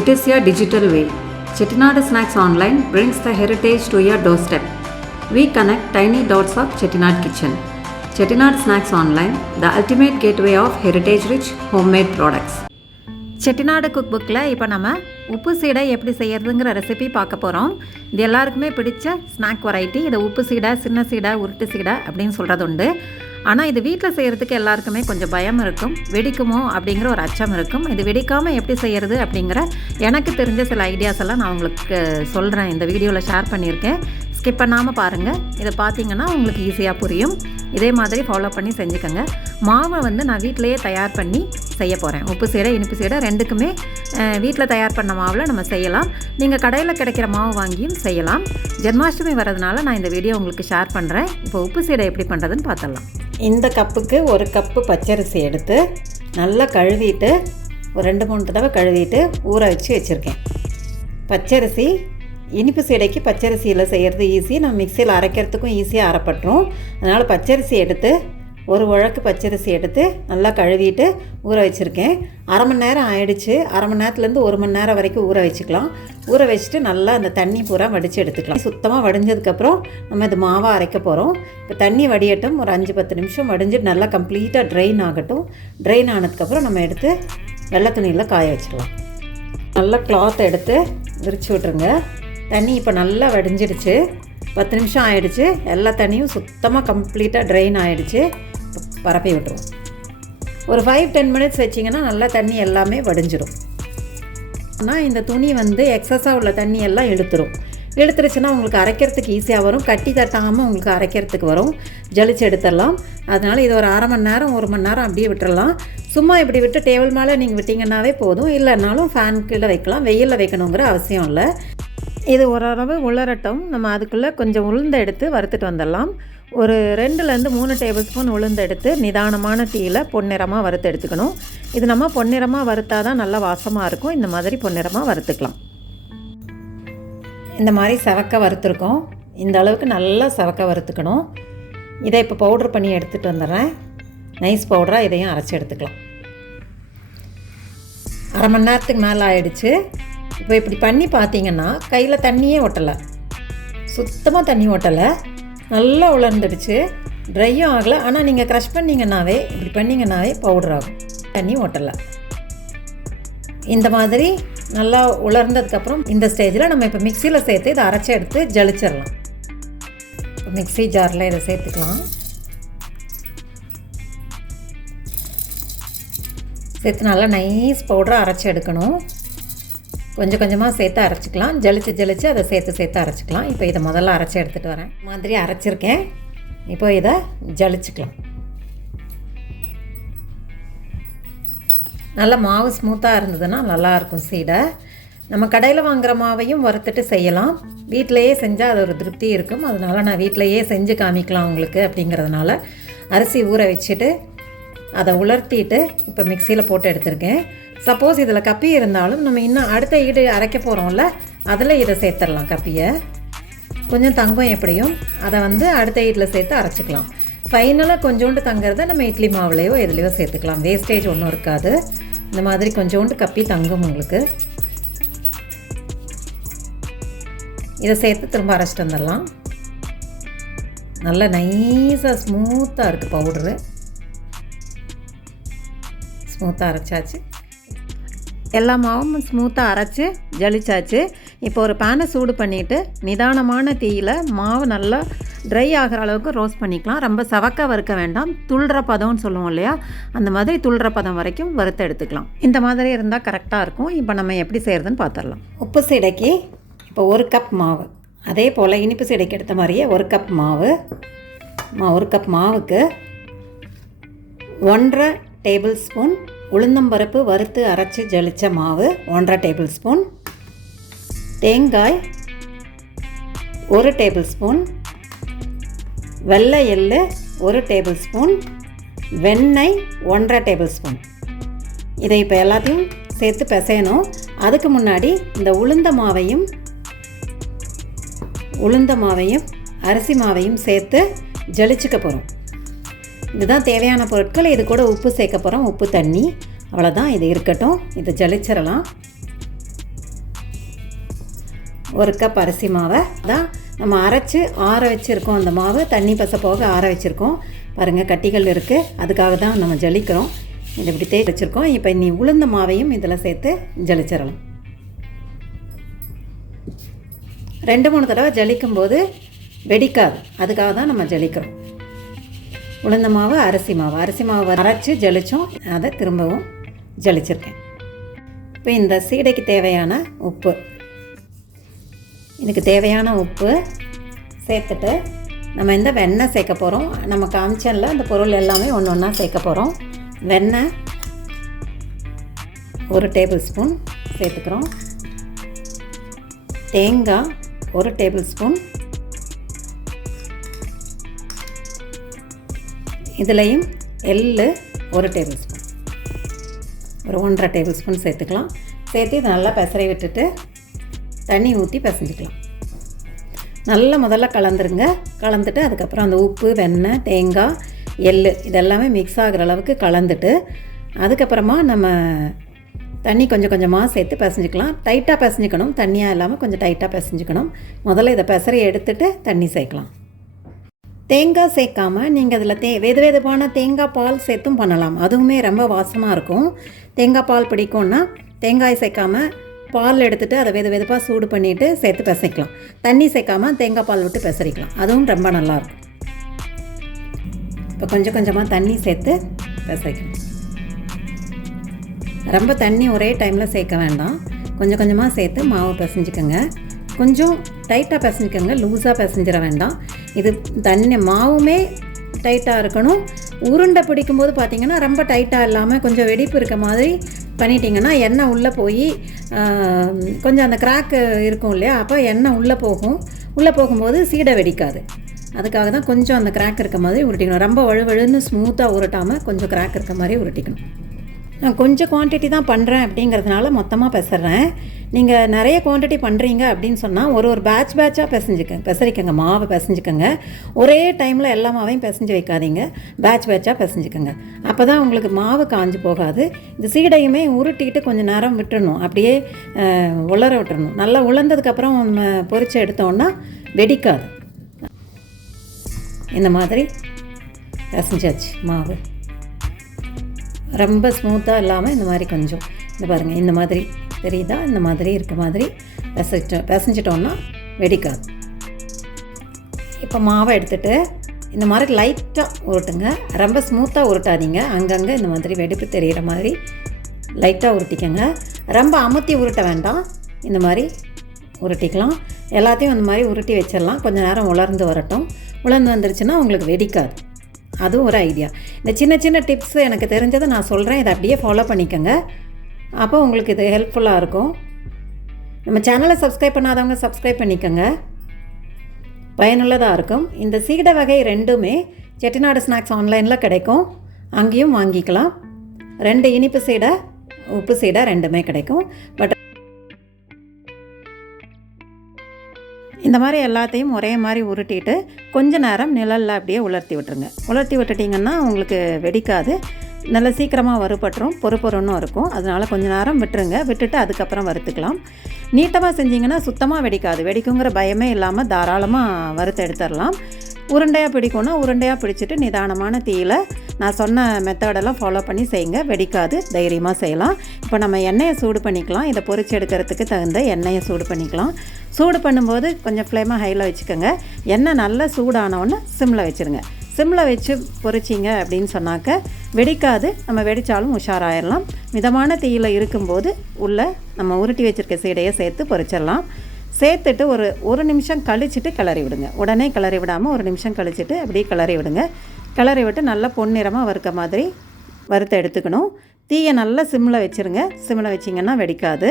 It is a digital way. Chettinad Snacks Online brings the heritage to your doorstep. We connect tiny dots of Chettinad kitchen. Chettinad Snacks Online, the ultimate gateway of heritage-rich homemade products. Chettinad cook புக்கில் இப்போ நம்ம உப்பு சீடை எப்படி செய்யறதுங்கிற recipe பார்க்க போகிறோம். இது எல்லாருக்குமே பிடிச்ச ஸ்நாக் வெரைட்டி. இதை உப்பு சீடை, சின்ன சீடை, உருட்டு சீடை அப்படின்னு சொல்கிறது உண்டு. ஆனால் இது வீட்டில் செய்கிறதுக்கு எல்லாருக்குமே கொஞ்சம் பயம் இருக்கும், வெடிக்குமோ அப்படிங்கிற ஒரு அச்சம் இருக்கும். இது வெடிக்காமல் எப்படி செய்கிறது அப்படிங்கிற எனக்கு தெரிஞ்ச சில ஐடியாஸ் எல்லாம் நான் உங்களுக்கு சொல்கிறேன், இந்த வீடியோவில் ஷேர் பண்ணியிருக்கேன். ஸ்கிப் பண்ணாமல் பாருங்கள். இதை பார்த்தீங்கன்னா உங்களுக்கு ஈஸியாக புரியும். இதே மாதிரி ஃபாலோ பண்ணி செஞ்சுக்கோங்க. மாவை நான் வீட்டிலையே தயார் பண்ணி செய்ய போகிறேன். உப்பு சீடை, இனிப்பு சீடை ரெண்டுக்குமே வீட்டில் தயார் பண்ண மாவில் நம்ம செய்யலாம். நீங்கள் கடையில் கிடைக்கிற மாவு வாங்கியும் செய்யலாம். ஜென்மாஷ்டமி வரதுனால நான் இந்த வீடியோ உங்களுக்கு ஷேர் பண்ணுறேன். இப்போ உப்பு சீடை எப்படி பண்ணுறதுன்னு பார்த்துடலாம். இந்த கப்புக்கு 1 கப்பு பச்சரிசி எடுத்து நல்லா கழுவிட்டு ஒரு 2-3 தடவை கழுவிட்டு ஊற வச்சுருக்கேன். பச்சரிசி இனிப்பு சீடைக்கு பச்சரிசியில் செய்கிறது ஈஸி, நம்ம மிக்சியில் அரைக்கிறதுக்கும் ஈஸியாக அரைப்பட்டுரும். அதனால் பச்சரிசி எடுத்து ஒரு உழக்கு பச்சரிசி எடுத்து நல்லா கழுவிட்டு ஊற வச்சுருக்கேன். அரை மணி நேரம் ஆயிடுச்சு. அரை மணி நேரத்துலேருந்து 1 மணி நேரம் வரைக்கும் ஊற வச்சுக்கலாம். ஊற வச்சுட்டு நல்லா அந்த தண்ணி பூரா வடித்து எடுத்துக்கலாம். சுத்தமாக வடிஞ்சதுக்கப்புறம் நம்ம இது மாவாக அரைக்க போகிறோம். இப்போ தண்ணி வடியட்டும். ஒரு 5-10 நிமிஷம் வடிஞ்சிட்டு நல்லா கம்ப்ளீட்டாக ட்ரைன் ஆகட்டும். ட்ரைன் ஆனதுக்கப்புறம் நம்ம எடுத்து வெள்ளை துணியில் காய வச்சிடலாம். நல்லா கிளாத் எடுத்து விரிச்சு விட்ருங்க. தண்ணி இப்போ நல்லா வடிஞ்சிடுச்சு. 10 நிமிஷம் ஆகிடுச்சு. எல்லா தண்ணியும் சுத்தமாக கம்ப்ளீட்டாக ட்ரைன் ஆகிடுச்சு. பரப்பி விட்டுருவோம். ஒரு 5-10 மினிட்ஸ் வச்சிங்கன்னா நல்லா தண்ணி எல்லாமே வடிஞ்சிடும். ஆனால் இந்த துணி எக்ஸஸாக உள்ள தண்ணி எல்லாம் இழுத்துருச்சுன்னா உங்களுக்கு அரைக்கிறதுக்கு ஈஸியாக வரும். கட்டி தட்டாமல் உங்களுக்கு அரைக்கிறதுக்கு வரும். ஜலிச்சு எடுத்துடலாம். அதனால் இது ஒரு அரை மணி நேரம் 1 மணி நேரம் அப்படியே விட்டுடலாம். சும்மா இப்படி விட்டு டேபிள் மேலே நீங்கள் விட்டிங்கன்னாவே போதும். இல்லைனாலும் ஃபேன் கீழே வைக்கலாம். வெயிலில் வைக்கணுங்கிற அவசியம் இல்லை. இது ஓரளவு உலரட்டும். நம்ம அதுக்குள்ளே கொஞ்சம் உளுந்து எடுத்து வறுத்துட்டு வந்துடலாம். ஒரு 2-3 டேபிள் ஸ்பூன் உளுந்து எடுத்து நிதானமான தீயில் பொன்னிறமாக வறுத்து எடுத்துக்கணும். இது நம்ம பொன்னிறமாக வறுத்தால் தான் நல்லா வாசமாக இருக்கும். இந்த மாதிரி பொன்னிறமாக வறுத்துக்கலாம். இந்த மாதிரி செவக்க வறுத்துருக்கோம். இந்த அளவுக்கு நல்லா செவக்க வறுத்துக்கணும். இதை இப்போ பவுட்ரு பண்ணி எடுத்துகிட்டு வந்துடுறேன். நைஸ் பவுடராக இதையும் அரைச்சி எடுத்துக்கலாம். அரை மணி நேரத்துக்கு மேலே ஆயிடுச்சு. இப்போ இப்படி பண்ணி பார்த்தீங்கன்னா கையில் தண்ணியே ஒட்டலை, சுத்தமாக தண்ணி ஒட்டலை, நல்லா உலர்ந்துடுச்சு. ட்ரையும் ஆகலை. ஆனால் நீங்கள் க்ரஷ் பண்ணிங்கன்னாவே, இப்படி பண்ணிங்கன்னாவே பவுடர் ஆகும். தண்ணி ஒட்டலை. இந்த மாதிரி நல்லா உலர்ந்ததுக்கப்புறம் இந்த ஸ்டேஜில் நம்ம இப்போ மிக்சியில் சேர்த்து இதை அரைச்சி எடுத்து ஜலிச்சிடலாம். இப்போ மிக்சி ஜாரில் இதை சேர்த்துக்கலாம். சேர்த்து நல்லா நைஸ் பவுடராக அரைச்சி எடுக்கணும். கொஞ்சம் கொஞ்சமாக சேர்த்து அரைச்சிக்கலாம். ஜலிச்சு அதை சேர்த்து அரைச்சிக்கலாம். இப்போ இதை முதல்ல அரைச்சி எடுத்துகிட்டு வரேன். மாதிரி அரைச்சிருக்கேன். இப்போ இதை ஜலிச்சுக்கலாம். நல்லா மாவு ஸ்மூத்தாக இருந்ததுன்னா நல்லாயிருக்கும் சீடை. நம்ம கடையில் வாங்குகிற மாவையும் வறுத்துட்டு செய்யலாம். வீட்டிலையே செஞ்சால் அது ஒரு திருப்தி இருக்கும். அதனால் நான் வீட்டிலையே செஞ்சு காமிக்கலாம் உங்களுக்கு அப்படிங்கிறதுனால அரிசி ஊற வச்சுட்டு அதை உலர்த்திட்டு இப்போ மிக்சியில் போட்டு எடுத்திருக்கேன். சப்போஸ் இதில் கப்பி இருந்தாலும் நம்ம இன்னும் அடுத்த ஈடு அரைக்க போகிறோம்ல, அதில் இதை சேர்த்துடலாம். கப்பியை கொஞ்சம் தங்கம் எப்படியும் அதை அடுத்த ஈட்டில் சேர்த்து அரைச்சிக்கலாம். ஃபைனலாக கொஞ்சோண்டு தங்கிறத நம்ம இட்லி மாவுலையோ எதுலையோ சேர்த்துக்கலாம். வேஸ்டேஜ் ஒன்றும் இருக்காது. இந்த மாதிரி கொஞ்சோண்டு கப்பி தங்கும் உங்களுக்கு. இதை சேர்த்து திரும்ப அரைச்சிட்டு வந்துடலாம். நல்லா நைஸாக ஸ்மூத்தாக இருக்குது பவுட்ரு. ஸ்மூத்தாக அரைச்சாச்சு. எல்லா மாவும் ஸ்மூத்தாக அரைச்சி ஜலிச்சாச்சு. இப்போ ஒரு பேனை சூடு பண்ணிவிட்டு நிதானமான தீயில் மாவு நல்லா ட்ரை ஆகிற அளவுக்கு ரோஸ்ட் பண்ணிக்கலாம். ரொம்ப சவக்க வறுக்க வேண்டாம். துள்ளுற பதம்னு சொல்லுவோம் இல்லையா, அந்த மாதிரி துள்ளுற பதம் வரைக்கும் வறுத்து எடுத்துக்கலாம். இந்த மாதிரி இருந்தால் கரெக்டாக இருக்கும். இப்போ நம்ம எப்படி செய்கிறதுன்னு பார்த்துடலாம். உப்பு சீடைக்கு இப்போ 1 கப் மாவு, அதே போல் இனிப்பு சீடைக்கு எடுத்த மாதிரியே 1 கப் மாவு. 1 கப் மாவுக்கு 1.5 டேபிள் ஸ்பூன் உளுந்தம்பருப்பு வறுத்து அரைச்சி ஜலிச்ச மாவு, 1.5 டேபிள் ஸ்பூன் தேங்காய், 1 டேபிள் ஸ்பூன் வெள்ளை எள்ளு, 1 டேபிள் ஸ்பூன் வெண்ணெய், 1.5 டேபிள் ஸ்பூன். இதை இப்போ எல்லாத்தையும் சேர்த்து பிசையணும். அதுக்கு முன்னாடி இந்த உளுந்த மாவையும் அரிசி மாவையும் சேர்த்து ஜலிச்சுக்க போகிறோம். இதுதான் தேவையான பொருட்கள். இது கூட உப்பு சேர்க்க போகிறோம். உப்பு தண்ணி, அவ்வளோதான். இது இருக்கட்டும். இதை ஜலிச்சிடலாம். 1 கப் அரிசி மாவை தான் நம்ம அரைச்சி ஆற வச்சுருக்கோம். அந்த மாவு தண்ணி பசை போக ஆற வச்சுருக்கோம். பாருங்கள் கட்டிகள் இருக்குது, அதுக்காக தான் நம்ம ஜலிக்கிறோம். இதை இப்படி தேய்ச்சி வச்சுருக்கோம். இப்போ நீ உளுந்த மாவையும் இதில் சேர்த்து ஜலிச்சிடலாம். 2-3 தடவை ஜலிக்கும் போது வெடிக்காது, அதுக்காக தான் நம்ம ஜலிக்கிறோம். உளுந்த மாவு அரிசி மாவு அரைச்சி ஜலித்தோம், அதை திரும்பவும் ஜலிச்சிருக்கேன். இப்போ இந்த சீடைக்கு தேவையான உப்பு, இதுக்கு தேவையான உப்பு சேர்த்துட்டு நம்ம இந்த வெண்ணெய் சேர்க்க போகிறோம். நம்ம காமிச்சல்ல அந்த பொருள் எல்லாமே ஒன்று ஒன்றா சேர்க்க போகிறோம். வெண்ணெய் 1 டேபிள் ஸ்பூன் சேர்த்துக்கிறோம். தேங்காய் 1 டேபிள் ஸ்பூன். இதுலேயும் எள்ளு 1 டேபிள் ஸ்பூன், ஒரு 1.5 டேபிள் ஸ்பூன் சேர்த்துக்கலாம். சேர்த்து இதை நல்லா பெசரி விட்டுட்டு தண்ணி ஊற்றி பிசைஞ்சிக்கலாம். நல்லா முதல்ல கலந்துருங்க. கலந்துட்டு அதுக்கப்புறம் அந்த உப்பு, வெண்ணெய், தேங்காய், எள்ளு இதெல்லாமே மிக்ஸ் ஆகிற அளவுக்கு கலந்துட்டு அதுக்கப்புறமா நம்ம தண்ணி கொஞ்சம் கொஞ்சமாக சேர்த்து பிசைஞ்சிக்கலாம். டைட்டாக பிசைஞ்சிக்கணும், தண்ணியாக இல்லாமல் கொஞ்சம் டைட்டாக பிசைஞ்சிக்கணும். முதல்ல இதை பெசரி எடுத்துகிட்டு தண்ணி சேர்க்கலாம். தேங்காய் சேர்க்காமல் நீங்கள் அதில் வெதுவெதுப்பான தேங்காய் பால் சேர்த்தும் பண்ணலாம், அதுவுமே ரொம்ப வாசமாக இருக்கும். தேங்காய் பால் பிடிக்கும்னா தேங்காய் சேர்க்காமல் பால் எடுத்துகிட்டு அதை வெதுப்பாக சூடு பண்ணிவிட்டு சேர்த்து பிசைக்கலாம். தண்ணி சேர்க்காமல் தேங்காய் பால் விட்டு பிசறிக்கலாம், அதுவும் ரொம்ப நல்லாயிருக்கும். இப்போ கொஞ்சம் கொஞ்சமாக தண்ணி சேர்த்து பிசைக்கணும். ரொம்ப தண்ணி ஒரே டைமில் சேர்க்க வேண்டாம், கொஞ்சம் கொஞ்சமாக சேர்த்து மாவு பிசைஞ்சிக்கோங்க. கொஞ்சம் டைட்டாக பிசைஞ்சிக்கோங்க, லூஸாக பிசைஞ்சிட வேண்டாம். இது தண்ணி மாவுமே டைட்டாக இருக்கணும். உருண்டை பிடிக்கும்போது பார்த்திங்கன்னா ரொம்ப டைட்டாக இல்லாமல் கொஞ்சம் வெடிப்பு இருக்க மாதிரி பண்ணிட்டீங்கன்னா எண்ணெய் உள்ளே போய் கொஞ்சம் அந்த கிராக்கு இருக்கும் இல்லையா, அப்போ எண்ணெய் உள்ளே போகும்போது சீடை வெடிக்காது. அதுக்காக தான் கொஞ்சம் அந்த கிராக் இருக்க மாதிரி உருட்டிக்கணும். ரொம்ப வழுவழுன்னு ஸ்மூத்தாக உருட்டாமல் கொஞ்சம் கிராக் இருக்க மாதிரி உருட்டிக்கணும். நான் கொஞ்சம் குவான்டிட்டி தான் பண்ணுறேன் அப்படிங்கிறதுனால மொத்தமாக பெசறேன். நீங்கள் நிறைய குவான்டிட்டி பண்ணுறீங்க அப்படின்னு சொன்னால் ஒரு பேட்சாக பெசரிக்கங்க, மாவை பிசைஞ்சிக்கோங்க. ஒரே டைமில் எல்லா மாவையும் பிசைஞ்சு வைக்காதீங்க, பேட்சாக பிசைஞ்சிக்கோங்க. அப்போ தான் உங்களுக்கு மாவு காஞ்சி போகாது. இந்த சீடையுமே உருட்டிட்டு கொஞ்சம் நேரம் விட்டுறணும், அப்படியே உலர விட்டுறணும். நல்லா உலர்ந்ததுக்கப்புறம் நம்ம பொரிச்சு எடுத்தோன்னா வெடிக்காது. இந்த மாதிரி பிசைஞ்சாச்சு மாவு. ரொம்ப ஸ்மூத்தாக இல்லாமல் இந்த மாதிரி கொஞ்சம் இந்த பாருங்கள், இந்த மாதிரி தெரியுதா, இந்த மாதிரி இருக்க மாதிரி பிசைஞ்சிட்டோன்னா வெடிக்காது. இப்போ மாவை எடுத்துகிட்டு இந்த மாதிரி லைட்டாக உருட்டுங்க, ரொம்ப ஸ்மூத்தாக உருட்டாதீங்க. அங்கங்கே இந்த மாதிரி வெடிப்பு தெரிகிற மாதிரி லைட்டாக உருட்டிக்கங்க. ரொம்ப அமுத்தி உருட்ட வேண்டாம், இந்த மாதிரி உருட்டிக்கலாம். எல்லாத்தையும் அந்த மாதிரி உருட்டி வச்சிடலாம். கொஞ்சம் நேரம் உலர்ந்து வரட்டும். உலர்ந்து வந்துருச்சுன்னா உங்களுக்கு வெடிக்காது. அதுவும் ஒரு ஐடியா. இந்த சின்ன சின்ன டிப்ஸு எனக்கு தெரிஞ்சதை நான் சொல்கிறேன், இதை அப்படியே ஃபாலோ பண்ணிக்கோங்க. அப்போ உங்களுக்கு இது ஹெல்ப்ஃபுல்லாக இருக்கும். நம்ம சேனலை சப்ஸ்கிரைப் பண்ணாதவங்க சப்ஸ்கிரைப் பண்ணிக்கோங்க, பயனுள்ளதாக இருக்கும். இந்த சீடை வகை ரெண்டுமே செட்டிநாடு ஸ்நாக்ஸ் ஆன்லைனில் கிடைக்கும், அங்கேயும் வாங்கிக்கலாம். 2 இனிப்பு சீடை, உப்பு சீடை ரெண்டுமே கிடைக்கும். பட் இந்த மாதிரி எல்லாத்தையும் ஒரே மாதிரி உருட்டிட்டு கொஞ்ச நேரம் நிழலில் அப்படியே உலர்த்தி விட்டுருங்க. உலர்த்தி விட்டுட்டிங்கன்னா உங்களுக்கு வெடிக்காது, நல்லா சீக்கிரமாக வறுபட்டுரும், பொறுன்னு இருக்கும். அதனால் கொஞ்சம் நேரம் விட்டுருங்க. விட்டுட்டு அதுக்கப்புறம் வறுத்துக்கலாம். நீட்டமாக செஞ்சிங்கன்னா சுத்தமாக வெடிக்காது, வெடிக்குங்கிற பயமே இல்லாமல் தாராளமாக வறுத்து எடுத்துடலாம். உருண்டையாக பிடிக்கும்னா உருண்டையாக பிடிச்சிட்டு நிதானமான தீயில் நான் சொன்ன மெத்தடெல்லாம் ஃபாலோ பண்ணி செய்யுங்க, வெடிக்காது, தைரியமாக செய்யலாம். இப்போ நம்ம எண்ணெயை சூடு பண்ணிக்கலாம். இதை பொரிச்சு எடுக்கிறதுக்கு தகுந்த எண்ணெயை சூடு பண்ணிக்கலாம். சூடு பண்ணும்போது கொஞ்சம் ஃப்ளேமாக ஹையில் வச்சுக்கோங்க. எண்ணெய் நல்லா சூடானவுடனே சிம்மில் வச்சுருங்க. சிம்மில் வச்சு பொரிச்சிங்க அப்படின்னு சொன்னாக்க வெடிக்காது, நம்ம வெடித்தாலும் உஷாராயிடலாம். மிதமான தீயில் இருக்கும்போது உள்ளே நம்ம உருட்டி வச்சுருக்க சீடையை சேர்த்து பொரிச்சிடலாம். சேர்த்துட்டு ஒரு நிமிஷம் கழிச்சிட்டு கிளறி விடுங்க. உடனே கிளறி விடாமல் ஒரு நிமிஷம் கழிச்சிட்டு அப்படியே கிளறி விடுங்க. கிளறி விட்டு நல்லா பொன்னிறமாக வறுக்க மாதிரி வறுத்து எடுத்துக்கணும். தீயை நல்லா சிம்மில் வச்சுருங்க. சிம்மில் வச்சிங்கன்னா வெடிக்காது.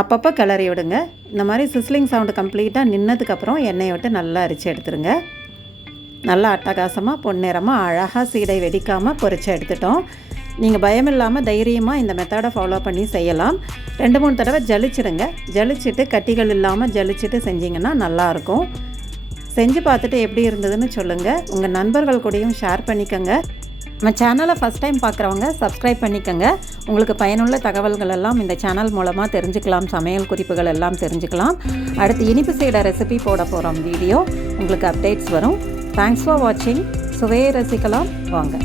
அப்பப்போ கிளறி விடுங்க. இந்த மாதிரி சிஸ்லிங் சவுண்டு கம்ப்ளீட்டாக நின்னதுக்கப்புறம் எண்ணெயை விட்டு நல்லா அரிச்சு எடுத்துருங்க. நல்லா அட்டகாசமாக பொன்னிறமாக அழகாக சீடை வெடிக்காமல் பொரிச்சு எடுத்துட்டோம். நீங்கள் பயம் இல்லாமல் தைரியமாக இந்த மெத்தடை ஃபாலோ பண்ணி செய்யலாம். 2-3 தடவை ஜலிச்சிடுங்க. ஜலிச்சுட்டு கட்டிகள் இல்லாமல் ஜலிச்சுட்டு செஞ்சிங்கன்னா நல்லாயிருக்கும். செஞ்சு பார்த்துட்டு எப்படி இருந்ததுன்னு சொல்லுங்கள். உங்கள் நண்பர்கள் கூடயும் ஷேர் பண்ணிக்கோங்க. நம்ம சேனலை ஃபஸ்ட் டைம் பார்க்குறவங்க சப்ஸ்கிரைப் பண்ணிக்கோங்க. உங்களுக்கு பயனுள்ள தகவல்கள் எல்லாம் இந்த சேனல் மூலமாக தெரிஞ்சுக்கலாம். சமையல் குறிப்புகள் எல்லாம் தெரிஞ்சுக்கலாம். அடுத்து இனிப்பு சீடை ரெசிபி போட போகிறோம் வீடியோ உங்களுக்கு அப்டேட்ஸ் வரும். தேங்க்ஸ் ஃபார் வாட்சிங். சுவையை ரசிக்கலாம் வாங்க.